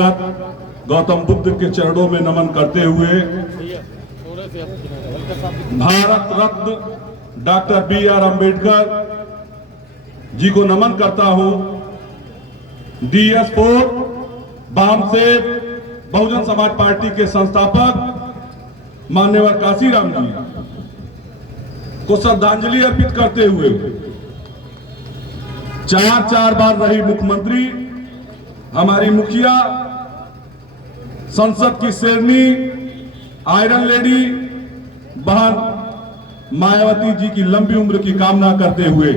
तथागत गौतम बुद्ध के चरणों में नमन करते हुए भारत रत्न डॉक्टर B.R. अम्बेडकर जी को नमन करता हूं। DS4 बामसेव बहुजन समाज पार्टी के संस्थापक मान्यवर काशीराम जी को श्रद्धांजलि अर्पित करते हुए चार बार रही मुख्यमंत्री, हमारी मुखिया, संसद की शेरनी, आयरन लेडी बहन मायावती जी की लंबी उम्र की कामना करते हुए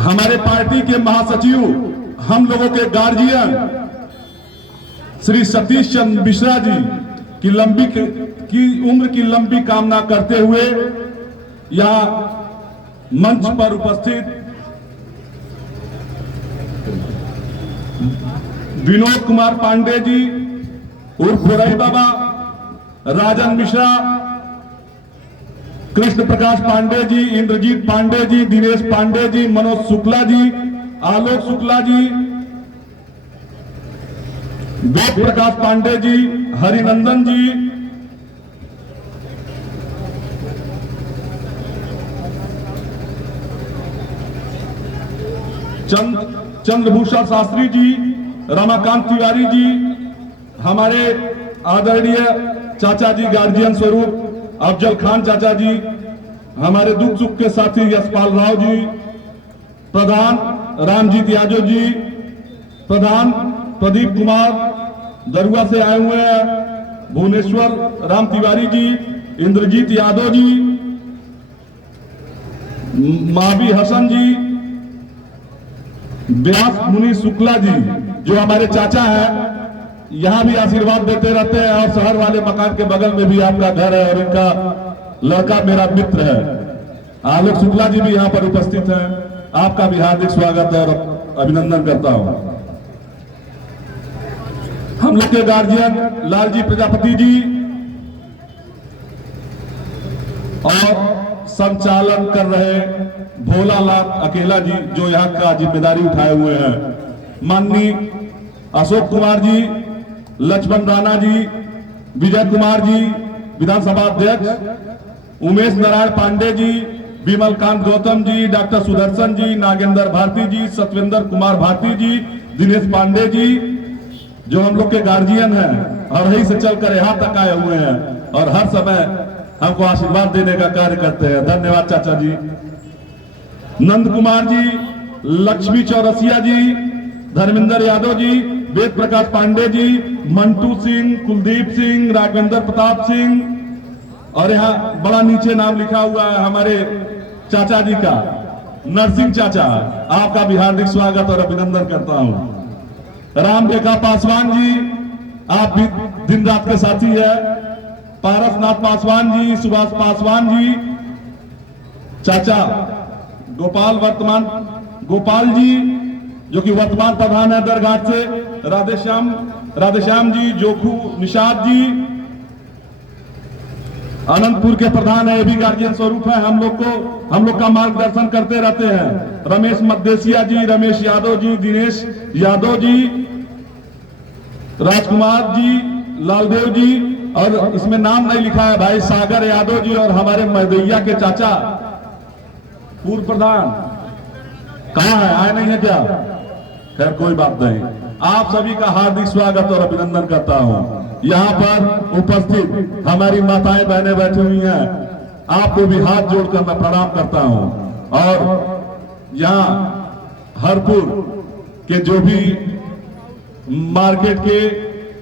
हमारे पार्टी के महासचिव, हम लोगों के गार्जियन श्री सतीश चंद्र मिश्रा जी की उम्र की लंबी कामना करते हुए यहां मंच पर उपस्थित विनोद कुमार पांडे जी उर्फ भोराई बाबा, राजन मिश्रा, कृष्ण प्रकाश पांडे जी, इंद्रजीत पांडे जी, दिनेश पांडे जी, मनोज शुक्ला जी, आलोक शुक्ला जी, वेद प्रकाश पांडे जी, हरिनंदन जी, चंद्रभूषण शास्त्री जी, रमाकांत तिवारी जी, हमारे आदरणीय चाचा जी गार्जियन स्वरूप अफजल खान चाचा जी, हमारे दुख सुख के साथी यशपाल राव जी, प्रधान रामजीत यादव जी, प्रधान प्रदीप कुमार दरुआ से आए हुए हैं, भुवनेश्वर राम तिवारी जी, इंद्रजीत यादव जी, मावी हसन जी, व्यास मुनि शुक्ला जी जो हमारे चाचा हैं, यहां भी आशीर्वाद देते रहते हैं और शहर वाले मकान के बगल में भी आपका घर है और इनका लड़का मेरा मित्र है। आलोक शुक्ला जी भी यहां पर उपस्थित हैं। आपका भी हार्दिक स्वागत और अभिनंदन करता हूं। हम लोग के गार्जियन लालजी प्रजापति जी और संचालन कर रहे भोलालाल अकेला जी जो यहाँ का जिम्मेदारी उठाए हुए हैं, माननीय अशोक कुमार जी, लक्ष्मण राणा जी, विजय कुमार जी विधानसभा अध्यक्ष, उमेश नारायण पांडे जी, विमल कांत गौतम जी, डॉक्टर सुदर्शन जी, नागेंद्र भारती जी, सतविंदर कुमार भारती जी, दिनेश पांडे जी जो हम लोग के गार्जियन हैं और यहीं से चलकर यहाँ तक आए हुए हैं और हर समय हमको आशीर्वाद देने का कार्य करते हैं। धन्यवाद चाचा जी। नंद कुमार जी, लक्ष्मी चौरसिया जी, धर्मेंद्र यादव जी, वेद प्रकाश पांडे जी, मंटू सिंह, कुलदीप सिंह, राघवेंद्र प्रताप सिंह और यहाँ बड़ा नीचे नाम लिखा हुआ है हमारे चाचा जी का, नरसिंह चाचा। आपका भी हार्दिक स्वागत और अभिनंदन करता हूँ। राम रेखा पासवान जी, आप भी दिन रात के साथी है। पारसनाथ पासवान जी, सुभाष पासवान जी, चाचा गोपाल जी जो कि वर्तमान प्रधान है दरघाट से, राधेश्याम जी, जोखू निषाद जी अनंतपुर के प्रधान है, ये भी गार्जियन स्वरूप है। हम लोग का मार्गदर्शन करते रहते हैं। रमेश मद्देसिया जी, रमेश यादव जी, दिनेश यादव जी, राजकुमार जी, लालदेव जी और इसमें नाम नहीं लिखा है भाई सागर यादव जी और हमारे मैदैया के चाचा पूर्व प्रधान कहाँ है, आए नहीं है क्या? खैर कोई बात नहीं। आप सभी का हार्दिक स्वागत और अभिनंदन करता हूं। यहाँ पर उपस्थित हमारी माताएं बहनें बैठी हुई हैं, आपको भी हाथ जोड़कर मैं प्रणाम करता हूं और यहाँ हरपुर के जो भी मार्केट के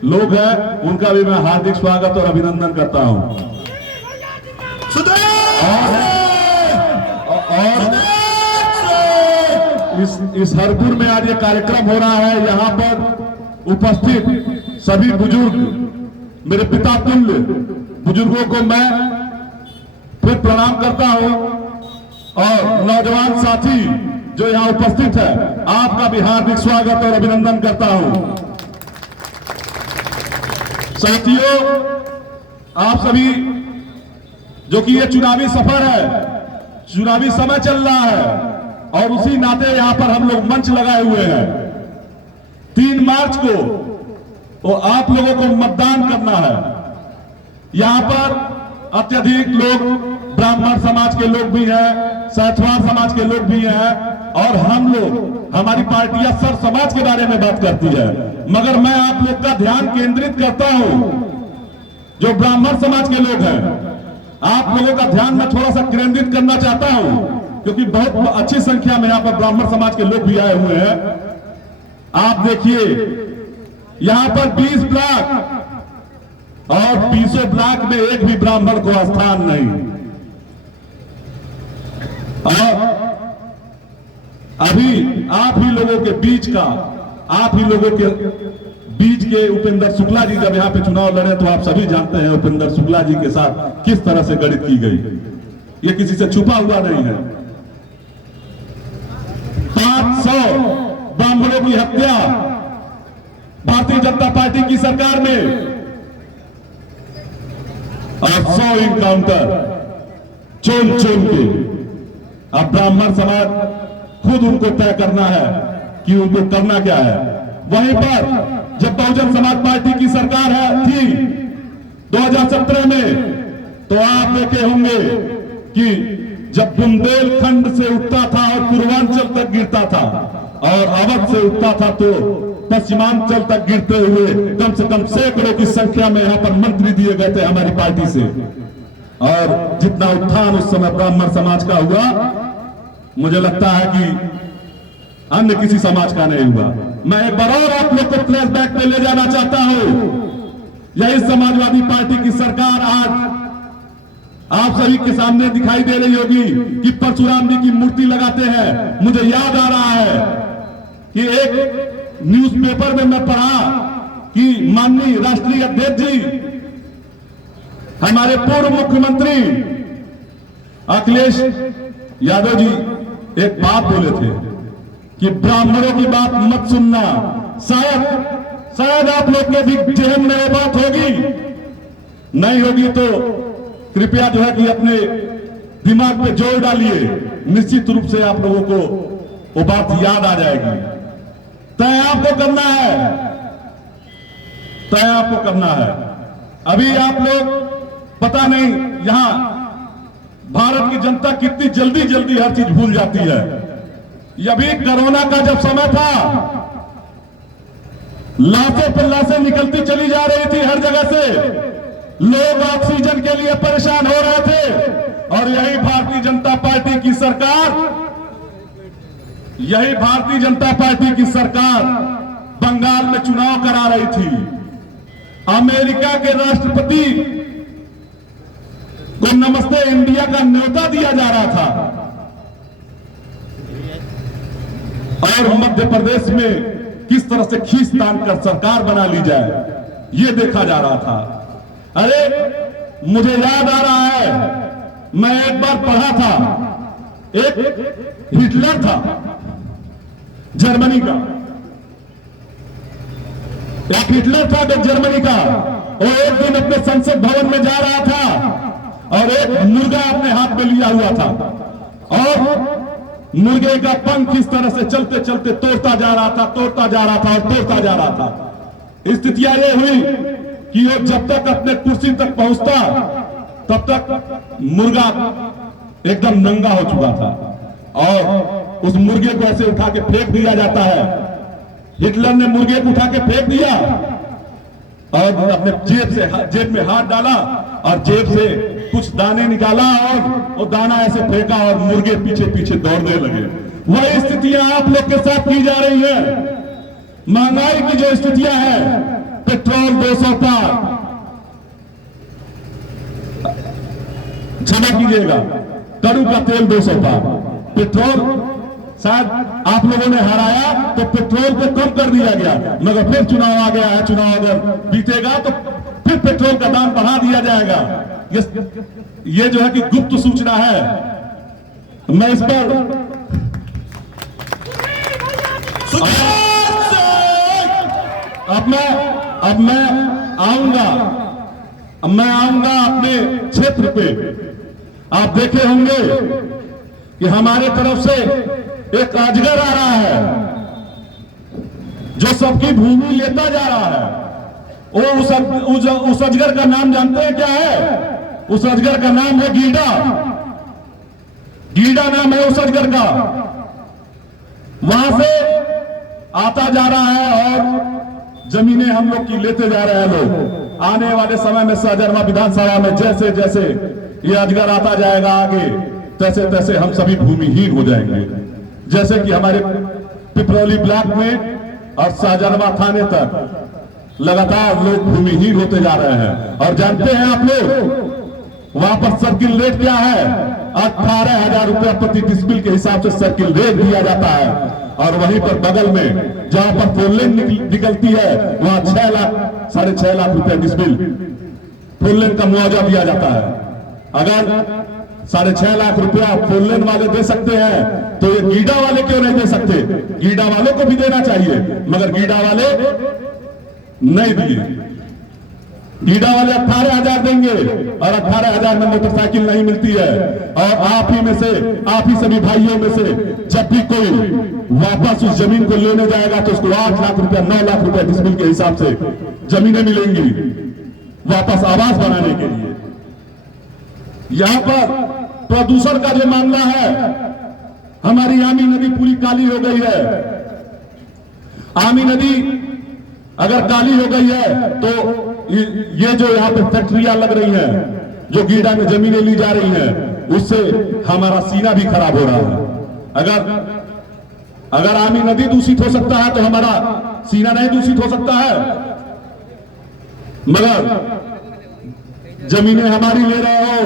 लोग हैं उनका भी मैं हार्दिक स्वागत और अभिनंदन करता हूं। और इस हरपुर में आज ये कार्यक्रम हो रहा है। यहाँ पर उपस्थित सभी बुजुर्ग, मेरे पिता तुल्य बुजुर्गों को मैं फिर प्रणाम करता हूं और नौजवान साथी जो यहाँ उपस्थित है आपका भी हार्दिक स्वागत और अभिनंदन करता हूं। साथियों, आप सभी जो कि ये चुनावी सफर है, चुनावी समय चल रहा है और उसी नाते यहाँ पर हम लोग मंच लगाए हुए हैं। 3 मार्च को वो आप लोगों को मतदान करना है। यहां पर अत्यधिक लोग ब्राह्मण समाज के लोग भी हैं, सैथवार समाज के लोग भी हैं, और हम लोग, हमारी पार्टियां सर समाज के बारे में बात करती है, मगर मैं आप लोग का ध्यान केंद्रित करता हूं, जो ब्राह्मण समाज के लोग हैं, आप लोगों का ध्यान मैं थोड़ा सा केंद्रित करना चाहता हूं, क्योंकि बहुत अच्छी संख्या में यहां पर ब्राह्मण समाज के लोग भी आए हुए हैं। आप देखिए यहां पर 20 ब्लॉक और 20 ब्लॉक में एक भी ब्राह्मण को स्थान नहीं। और अभी आप ही लोगों के बीच का, आप ही लोगों के बीच के उपेंद्र शुक्ला जी जब यहां पे चुनाव लड़े तो आप सभी जानते हैं उपेंद्र शुक्ला जी के साथ किस तरह से गणित की गई, ये किसी से छुपा हुआ नहीं है। 500 ब्राह्मणों की हत्या भारतीय जनता पार्टी की सरकार में, और 100 इनकाउंटर चुन चुन के। अब ब्राह्मण समाज खुद उनको तय करना है कि उनको करना क्या है। वहीं पर जब बहुजन समाज पार्टी की सरकार थी 2017 में, तो आप देखे होंगे कि जब बुंदेलखंड से उठता था और पूर्वांचल तक गिरता था, और अवध से उठता था तो पश्चिमांचल तक गिरते हुए कम से कम सैकड़ों की संख्या में यहां पर मंत्री दिए गए थे हमारी पार्टी से। और जितना उत्थान उस समय ब्राह्मण समाज का हुआ, मुझे लगता है कि अन्य किसी समाज का नहीं हुआ। मैं एक बार और आप लोग को फ्लैशबैक पे ले जाना चाहता हूं। यही समाजवादी पार्टी की सरकार आज आप सभी के सामने दिखाई दे रही होगी कि परशुराम जी की मूर्ति लगाते हैं। मुझे याद आ रहा है कि एक न्यूज़पेपर में मैं पढ़ा कि माननीय राष्ट्रीय अध्यक्ष जी, हमारे पूर्व मुख्यमंत्री अखिलेश यादव जी एक बात बोले थे कि ब्राह्मणों की बात मत सुनना। शायद आप लोग के भी जहन में ये बात होगी, नहीं होगी तो कृपया जो है कि अपने दिमाग पे जोर डालिए, निश्चित रूप से आप लोगों को वो बात याद आ जाएगी। तय आपको करना है, तय आपको करना है। अभी आप लोग पता नहीं यहां भारत की जनता कितनी जल्दी जल्दी हर चीज भूल जाती है। अभी कोरोना का जब समय था, लाशें पर लाशें निकलती चली जा रही थी हर जगह से, लोग ऑक्सीजन के लिए परेशान हो रहे थे, और यही भारतीय जनता पार्टी की सरकार, यही भारतीय जनता पार्टी की सरकार बंगाल में चुनाव करा रही थी। अमेरिका के राष्ट्रपति को नमस्ते इंडिया का न्योता दिया जा रहा था, और मध्य प्रदेश में किस तरह से खींच तान कर सरकार बना ली जाए, यह देखा जा रहा था। अरे मुझे याद आ रहा है, मैं एक बार पढ़ा था, एक हिटलर था जर्मनी का, एक हिटलर था जो जर्मनी का, वो एक दिन अपने संसद भवन में जा रहा था और एक मुर्गा अपने हाथ में लिया हुआ था, और मुर्गे का पंख इस तरह से चलते चलते तोड़ता जा रहा था, तोड़ता जा रहा था और तोड़ता जा रहा था। स्थितियां ये हुई कि वो जब तक अपने कुर्सी तक पहुंचता तब तक मुर्गा एकदम नंगा हो चुका था, और उस मुर्गे को ऐसे उठा के फेंक दिया जाता है। हिटलर ने मुर्गे को उठा के फेंक दिया और अपने जेब में हाथ डाला और जेब से कुछ दाने निकाला और वो दाना ऐसे फेंका और मुर्गे पीछे पीछे दौड़ने लगे। वही स्थितियां आप लोग के साथ की जा रही है। महंगाई की जो स्थितियां हैं, पेट्रोल 200 पार, क्षमा कीजिएगा, कड़ू का तेल 200 पार, पेट्रोल शायद आप लोगों ने हराया तो पेट्रोल को कम कर दिया गया, मगर फिर चुनाव आ गया है, चुनाव अगर बीतेगा तो फिर पेट्रोल का दाम बढ़ा दिया जाएगा। ये जो है कि गुप्त सूचना है। मैं इस पर अब मैं आऊंगा अपने क्षेत्र पे। आप देखे होंगे कि हमारे तरफ से एक अजगर आ रहा है, जो सबकी भूमि लेता जा रहा है, वो उस अजगर का नाम जानते हैं क्या है? उस अजगर का नाम है गीडा। गीडा नाम है उस अजगर का। वहां से आता जा रहा है और जमीनें हम लोग की लेते जा रहे हैं लोग। आने वाले समय में सहजनवा विधानसभा में जैसे जैसे ये अजगर आता जाएगा आगे, तैसे तैसे हम सभी भूमिहीन हो जाएंगे। जैसे कि हमारे पिपरौली ब्लॉक में और सहजनवा थाने तक लगातार लोग भूमिहीन होते जा रहे हैं। और जानते हैं आप लोग वहां पर सर्किल रेट क्या है? 18,000 रुपया प्रति डिसमिल के हिसाब से सर्किल रेट दिया जाता है। और वहीं पर बगल में जहां पर फोर लेन निकलती है वहां 6 लाख 6.5 लाख रुपया डिसमिल फोर लेन का मुआवजा दिया जाता है। अगर 6.5 लाख रुपया फोर लेन वाले दे सकते हैं तो ये गीडा वाले क्यों नहीं दे सकते? गीडा वालों को भी देना चाहिए, मगर गीडा वाले नहीं दिए। गीडा वाले 18,000 देंगे और 18,000 में मोटरसाइकिल नहीं मिलती है। और आप ही सभी भाइयों में से जब भी कोई वापस उस जमीन को लेने जाएगा तो उसको 8 लाख रुपया 9 लाख रुपया डिसमिल के हिसाब से जमीनें मिलेंगी वापस आवास बनाने के लिए। यहां पर प्रदूषण का जो मामला है, हमारी आमी नदी पूरी काली हो गई है। आमी नदी अगर काली हो गई है तो ये जो यहाँ पे फैक्ट्रियां लग रही हैं, जो गीडा में जमीनें ली जा रही हैं, उससे हमारा सीना भी खराब हो रहा है। अगर आमी नदी दूषित हो सकता है तो हमारा सीना नहीं दूषित हो सकता है। मगर जमीनें हमारी ले रहे हो,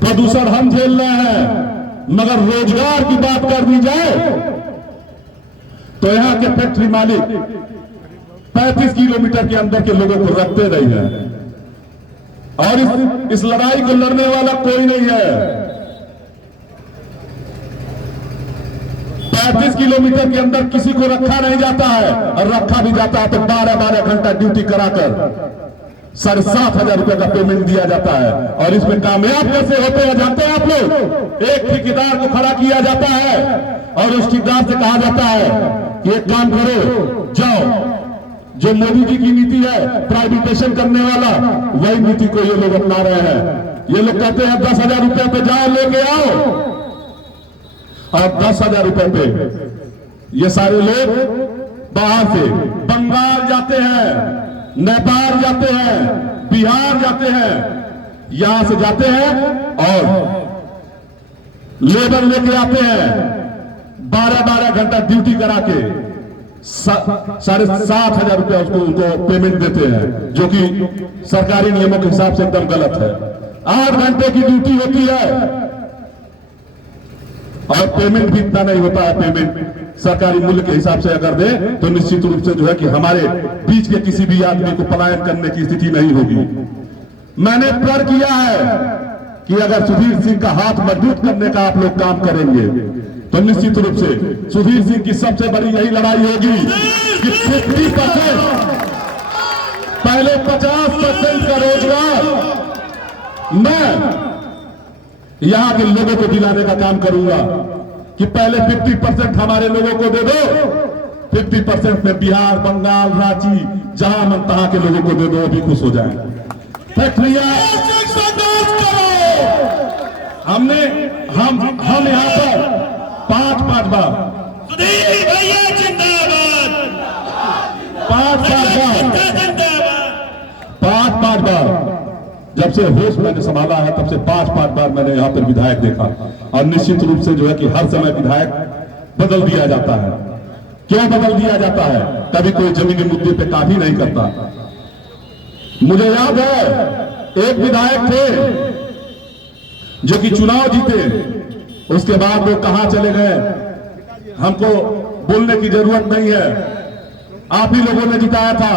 प्रदूषण हम झेल रहे हैं, मगर रोजगार की बात कर दी जाए तो यहां के फैक्ट्री मालिक 35 किलोमीटर के अंदर के लोगों को रखते रही है। और इस लड़ाई को लड़ने वाला कोई नहीं है। 35 किलोमीटर के अंदर किसी को रखा नहीं जाता है, और रखा भी जाता है तो 12-12 घंटा ड्यूटी कराकर 7,500 रुपए का पेमेंट दिया जाता है। और इसमें कामयाब कैसे होते हैं जानते हैं आप लोग? एक ठेकेदार को खड़ा किया जाता है और उस ठेकेदार से कहा जाता है कि एक काम करो, जाओ, जो मोदी जी की नीति है प्राइवेटाइजेशन करने वाला, वही नीति को ये लोग अपना रहे हैं। ये लोग कहते हैं 10,000 रुपए पे जाओ लेके आओ, और 10,000 रुपए पे ये सारे लोग बाहर से बंगाल जाते हैं, नेपाल जाते हैं, बिहार जाते हैं, यहां से जाते हैं और लेबर लेके आते हैं, 12-12 घंटा ड्यूटी करा के 7,500 रुपया उनको पेमेंट देते हैं, जो कि सरकारी नियमों के हिसाब से एकदम गलत है। 8 घंटे की ड्यूटी होती है और पेमेंट भी इतना नहीं होता है। पेमेंट सरकारी मूल्य के हिसाब से अगर दे तो निश्चित रूप से जो है कि हमारे बीच के किसी भी आदमी को पलायन करने की स्थिति नहीं होगी। मैंने प्रण किया है कि अगर सुधीर सिंह का हाथ मजबूत करने का आप लोग काम करेंगे तो निश्चित रूप से सुधीर सिंह की सबसे बड़ी यही लड़ाई होगी कि 50% पहले 50% का रोजगार मैं यहां के लोगों को दिलाने का काम करूंगा कि पहले 50% हमारे लोगों को दे दो, 50% में बिहार, बंगाल, रांची, जहां मन तहां के लोगों को दे दो, वो भी खुश हो जाए। फैक्ट्रियां हम यहां पर 5 बार 5 बार जब से होश मैंने संभाला है तब से 5 बार मैंने यहाँ पर विधायक देखा। और निश्चित रूप से जो है कि हर समय विधायक बदल दिया जाता है। क्यों बदल दिया जाता है? कभी कोई जमीनी मुद्दे पे काम ही नहीं करता। मुझे याद है एक विधायक थे जो कि चुनाव जीते, उसके बाद वो कहां चले गए हमको बोलने की जरूरत नहीं है। आप ही लोगों ने जिताया था।